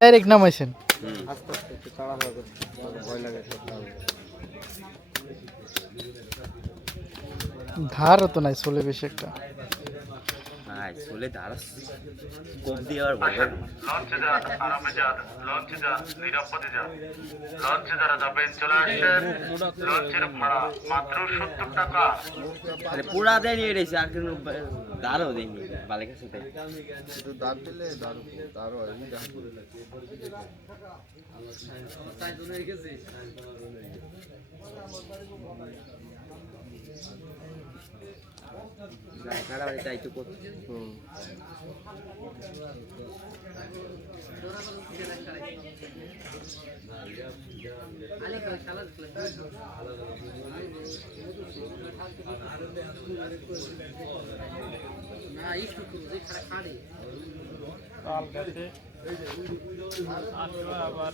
Direct নামাইছেন? আস্তে আস্তে একটু তাড়াহুড়া করছি, ভয় লাগে। ধারও তো নাই চলে বেশি একটা। চলে ধার কোপ দিয়ে আবার ভয় করে। লঞ্চে যান, আরামে যান, লঞ্চে যান, নিরাপদে যান। লঞ্চে যারা যাবেন চলে আসছেন। লঞ্চের ভাড়া মাত্র 70 টাকা। আরে পুরা দেয় নিয়ে রয়েছে আর কোনো ধারও দেয়নি বালে কাছে তাই। একটু দাঁড় দিলে দাঁড় হয় খারাপ তাই তো করছে। আবার